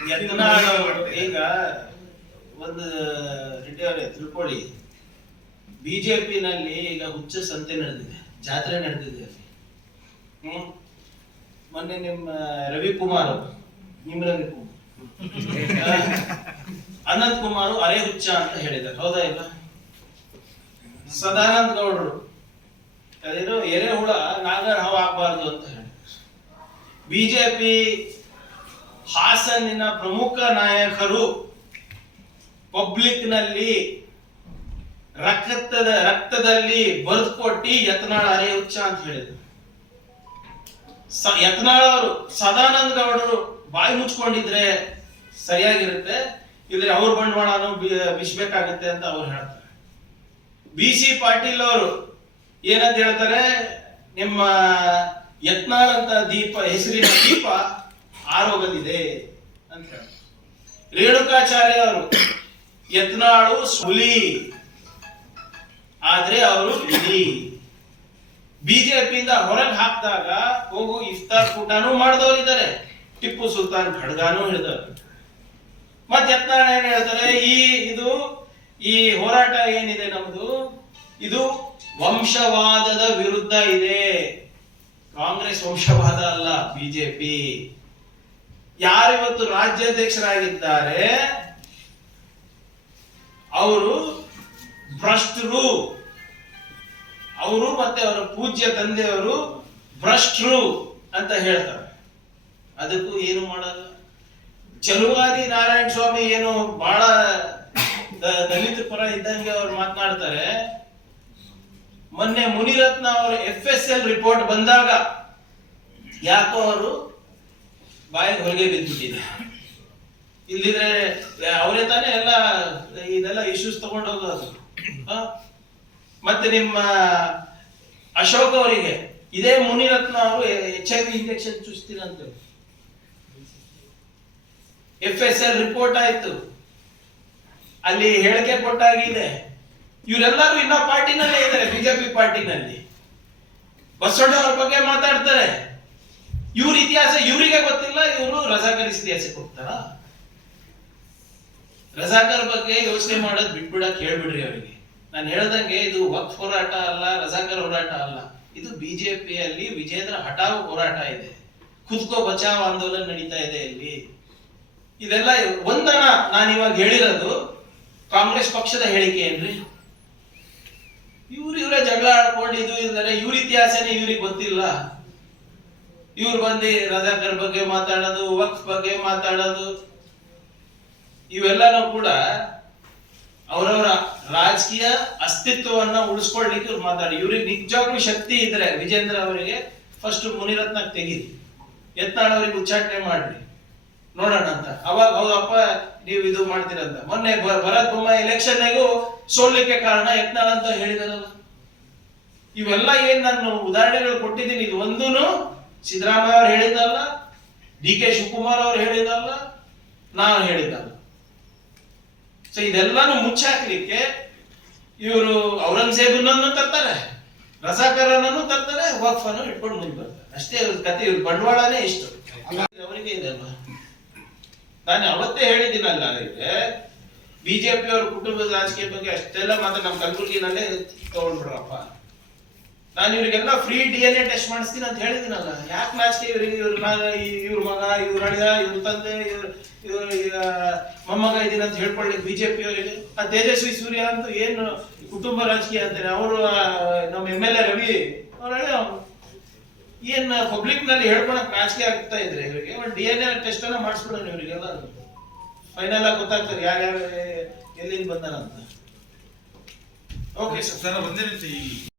ಈಗ ಒಂದು ರೆಡ್ಡಿ ತಿಳ್ಕೊಳ್ಳಿ. ಬಿಜೆಪಿನಲ್ಲಿ ಈಗ ಹುಚ್ಚ ಸಂತೆ ನಡೆದಿದೆ ಜಾತ್ರೆ ನಡೆದಿದೆ ಅಲ್ಲಿ. ಹ್ಮ್. ಮೊನ್ನೆ ನಿಮ್ಮ ರವಿಕುಮಾರ್ ಕುಮಾರ್ ನಿಮ್ಮ ರವಿಕುಮಾರ್. ಅನಂತ್ ಕುಮಾರ್ ಅರೆ ಹುಚ್ಚ ಅಂತ ಹೇಳಿದ್ದಾರೆ. ಹೌದಾ ಇಲ್ಲ? ಸದಾನಂದ ಗೌಡರು. ಅದೇನು ಎರೆಹುಳ ನಾಗರ ಹಾವು ಆಗ್ಬಾರ್ದು ಅಂತ ಹೇಳಿ ಬಿಜೆಪಿ ಹಾಸನಿನ ಪ್ರಮುಖ ನಾಯಕರು ಪಬ್ಲಿಕ್ನಲ್ಲಿ ರಕ್ತದ, ರಕ್ತದಲ್ಲಿ ಬರೆದು ಯತ್ನಾಳ ಅರೆ ಉಚ್ಚ ಅಂತ ಹೇಳಿದ್ರು. ಯತ್ನಾಳ್ ಅವರು ಸದಾನಂದ ಗೌಡರು ಬಾಯಿ ಮುಚ್ಕೊಂಡಿದ್ರೆ ಸರಿಯಾಗಿರುತ್ತೆ ಇದ್ರೆ ಅವ್ರ ಬಂಡವಾಳನು ಬಿಸ್ಬೇಕಾಗತ್ತೆ ಅಂತ ಅವ್ರು ಹೇಳ್ತಾರೆ. ಬಿ ಸಿ ಪಾಟೀಲ್ ಅವರು ಏನಂತ ಹೇಳ್ತಾರೆ, ನಿಮ್ಮ ಯತ್ನಾಳ್ ಅಂತ ದೀಪ, ಹೆಸರಿನ ದೀಪ ಆರೋಗದಿದೆ ಅಂತ ಹೇಳ. ರೇಣುಕಾಚಾರ್ಯ ಅವರು ಯತ್ನಾಳು ಸುಲಿ. ಆದ್ರೆ ಅವರು ಇಲಿ ಬಿಜೆಪಿಯಿಂದ ಹೊರಗೆ ಹಾಕಿದಾಗ ಹೋಗು ಇಫ್ತಾರ್ ಕೂಟನೂ ಮಾಡಿದವರಿದ್ದಾರೆ ಟಿಪ್ಪು ಸುಲ್ತಾನ್ ಖಡ್ಗಾನು ಹಿಡಿದವರು. ಮತ್ ಯತ್ನಾರಾಯಣ ಹೇಳ್ತಾರೆ? ಈ ಇದು, ಈ ಹೋರಾಟ ಏನಿದೆ ನಮ್ದು? ಇದು ವಂಶವಾದದ ವಿರುದ್ಧ ಇದೆ. ಕಾಂಗ್ರೆಸ್ ವಂಶವಾದ ಅಲ್ಲ ಬಿಜೆಪಿ. ಯಾರಿವತ್ತು ರಾಜ್ಯಾಧ್ಯಕ್ಷರಾಗಿದ್ದಾರೆ? ಅವರು ಭ್ರಷ್ಟರು. ಅವರು ಮತ್ತೆ ಅವರ ಪೂಜ್ಯ ತಂದೆಯವರು ಭ್ರಷ್ಟರು ಅಂತ ಹೇಳ್ತಾರೆ. ಅದಕ್ಕೂ ಏನು ಮಾಡಲ್ಲ ಚಲುವಾದಿ ನಾರಾಯಣ ಸ್ವಾಮಿ ಏನು ಬಹಳ ದಲಿತ ಪರ ಇದ್ದಂಗೆ ಅವ್ರು ಮಾತನಾಡ್ತಾರೆ. ಮೊನ್ನೆ ಮುನಿರತ್ನ ಅವರ ಎಫ್ ಎಸ್ ಎಲ್ ರಿಪೋರ್ಟ್ ಬಂದಾಗ ಯಾಕೋ ಅವರು ಬಾಯಿಗೆ ಹೊರಗೆ ಬಿದ್ದುಬಿಟ್ಟಿದೆ ಇಲ್ಲಿದ್ರೆ ಅವರೇ ತಾನೇ ಎಲ್ಲ, ಇದೆಲ್ಲ ಇಶ್ಯೂಸ್ ತಗೊಂಡೋಗೋದು? ಮತ್ತೆ ನಿಮ್ಮ ಅಶೋಕ್ ಅವರಿಗೆ, ಇದೇ ಮುನಿರತ್ನ ಅವರು ಎಚ್ ಐ ವಿ ಇಂಜೆಕ್ಷನ್ ಚುಚ್ತೀರಂತೆ ಎಫ್ ಎಸ್ ಎಲ್ ರಿಪೋರ್ಟ್ ಆಯ್ತು. ಅಲ್ಲಿ ಹೇಳಿಕೆ ಕೊಟ್ಟಾಗಿದೆ. ಇವರೆಲ್ಲರೂ ಇನ್ನೂ ಪಾರ್ಟಿನಲ್ಲೇ ಇದ್ದಾರೆ ಬಿಜೆಪಿ ಪಾರ್ಟಿನಲ್ಲಿ. ಬಸವಣ್ಣ ಅವ್ರ ಬಗ್ಗೆ ಮಾತಾಡ್ತಾರೆ. ಇವ್ರ ಇತಿಹಾಸ ಇವರಿಗೆ ಗೊತ್ತಿಲ್ಲ, ಇವರು ರಜಾಕರ್ ಇತಿಹಾಸಕ್ಕೆ ಹೋಗ್ತಾರ? ರಜಾಕರ್ ಬಗ್ಗೆ ಯೋಚನೆ ಮಾಡೋದ್ ಬಿಟ್ಬಿಡಕ್ ಹೇಳ್ಬಿಡ್ರಿ ಅವರಿಗೆ. ನಾನು ಹೇಳ್ದಂಗೆ ಇದು ವಕ್ಫ್ ಹೋರಾಟ ಅಲ್ಲ, ರಜಾಕರ್ ಹೋರಾಟ ಅಲ್ಲ. ಇದು ಬಿಜೆಪಿಯಲ್ಲಿ ವಿಜೇಂದ್ರ ಹಠಾವ್ ಹೋರಾಟ ಇದೆ. ಖುದ್ಕೋ ಬಚಾವ್ ಆಂದೋಲನ ನಡೀತಾ ಇದೆ ಇಲ್ಲಿ. ಇದೆಲ್ಲ ಒಂದನ ನಾನು ಇವಾಗ ಹೇಳಿರೋದು, ಕಾಂಗ್ರೆಸ್ ಪಕ್ಷದ ಹೇಳಿಕೆ ಏನ್ರಿ? ಇವ್ರು ಇವರೇ ಜಗಳ ಆಡ್ಕೊಂಡು ಇದು ಇದ್ದಾರೆ ಇವ್ರ ಇತಿಹಾಸನೇ ಇವ್ರಿಗೆ ಗೊತ್ತಿಲ್ಲ. ಇವ್ರು ಬಂದು ರಜಾಕರ್ ಬಗ್ಗೆ ಮಾತಾಡೋದು, ವಕ್ಸ್ ಬಗ್ಗೆ ಮಾತಾಡೋದು, ಇವೆಲ್ಲನೂ ಕೂಡ ಅವರವರ ರಾಜಕೀಯ ಅಸ್ತಿತ್ವವನ್ನ ಉಳಿಸ್ಕೊಳ್ಲಿಕ್ಕೆ ಇವ್ರು ಮಾತಾಡಿ. ಇವ್ರಿಗೆ ನಿಜವಾಗ್ಲೂ ಶಕ್ತಿ ಇದ್ರೆ ವಿಜೇಂದ್ರ ಅವರಿಗೆ ಫಸ್ಟ್ ಮುನಿರತ್ನ ತೆಗೀರಿ. ಯತ್ನಾಳ್ ಅವರಿಗೆ ಉಚ್ಚಾಟನೆ ಮಾಡ್ರಿ. ನೋಡೋಣ ಅಂತ. ಅವಾಗ ಹೌದಪ್ಪ ನೀವು ಇದು ಮಾಡ್ತೀರಂತ. ಮೊನ್ನೆ ಭರತ್ ಬೊಮ್ಮಾಯಿ ಎಲೆಕ್ಷನ್ಗೂ ಸೋಲ್ಲಿಕ್ಕೆ ಕಾರಣ ಯತ್ನಾಳ್ ಅಂತ ಹೇಳಿದಾರಲ್ಲ. ಇವೆಲ್ಲ ಏನ್ ನಾನು ಉದಾಹರಣೆಗಳು ಕೊಟ್ಟಿದ್ದೀನಿ. ಇದು ಒಂದೂನು ಸಿದ್ದರಾಮಯ್ಯ ಅವ್ರು ಹೇಳಿದ್ದಲ್ಲ, ಡಿ ಕೆ ಶಿವಕುಮಾರ್ ಅವ್ರು ಹೇಳಿದ್ದಲ್ಲ, ನಾನು ಹೇಳಿದ್ದಲ್ಲ. ಸೊ ಇದೆಲ್ಲಾನು ಮುಚ್ಚಾಕ್ಲಿಕ್ಕೆ ಇವರು ಔರಂಗಜೇಬನನ್ನು ತರ್ತಾರೆ, ರಸಾಕರನನ್ನು ತರ್ತಾರೆ, ವಕ್ಫನ್ನು ಇಟ್ಕೊಂಡು ಮುಂದೆ ಬರ್ತಾರೆ. ಅಷ್ಟೇ ಇವ್ರ ಕತೆ, ಇವ್ರ ಬಂಡವಾಳನೇ ಇಷ್ಟು. ಅವರಿಗೆ ಇದೆ ನಾನು ಅವತ್ತೇ ಹೇಳಿದ್ದೀನಲ್ಲ ಅವರಿಗೆ ಬಿಜೆಪಿ ಅವ್ರ ಕುಟುಂಬದ ರಾಜಕೀಯ ಬಗ್ಗೆ ಅಷ್ಟೆಲ್ಲ ಮಾತ್ರ ನಮ್ಮ ಕಲಬುರಗಿನಲ್ಲೇ ತಗೊಂಡ್ಬಿಡ್ರಪ್ಪ. ನಾನು ಇವರಿಗೆಲ್ಲ free D N A test ಮಾಡಿಸ್ತೀನಿ ಅಂತ ಹೇಳಿದಿನಲ್ಲ ಯಾಕೆ ಮ್ಯಾಚ್ಗೆ ಇವ್ರಿಗೆ ಇವ್ರ ಮಗ ಇವ್ರ ಮಗ, ಇವ್ರ ಅಳಿಯ ಇವ್ರ ತಂದೆ, ಇವ್ರ ಇವ್ರ ಮೊಮ್ಮಗ ಇದೀನಿ ಅಂತ ಹೇಳ್ಕೊಳ್ಳಿ ಬಿಜೆಪಿ ಅವರಿಗೆ. ಆ ತೇಜಸ್ವಿ ಸೂರ್ಯ ಅಂತ ಏನು ಕುಟುಂಬ ರಾಜಕೀಯ ಅಂತಾರೆ. ಅವರು ನಮ್ಮ ಎಂ ಎಲ್ ಎ ರವಿ ಅವ್ರ ಅಳಿಯ ಅವ್ನು. ಏನ್ ಪಬ್ಲಿಕ್ನಲ್ಲಿ ಹೇಳ್ಕೊಳಕ್ ಮ್ಯಾಚ್ಗೆ ಆಗ್ತಾ ಇದ್ರೆ ಇವರಿಗೆ, ಒಂದು ಡಿ ಎನ್ ಎ ಟೆಸ್ಟ್ ಅನ್ನ ಮಾಡಿಸ್ಬಿಡೋಣ ಇವರಿಗೆಲ್ಲ ಫೈನಲ್ ಆಗಿ ಗೊತ್ತಾಗ್ತಾರೆ ಯಾರ್ಯಾರು ಎಲ್ಲಿಂದ ಬಂದಾರ ಅಂತ ಓಕೆ ಸರ್ ಸರ್ ಈ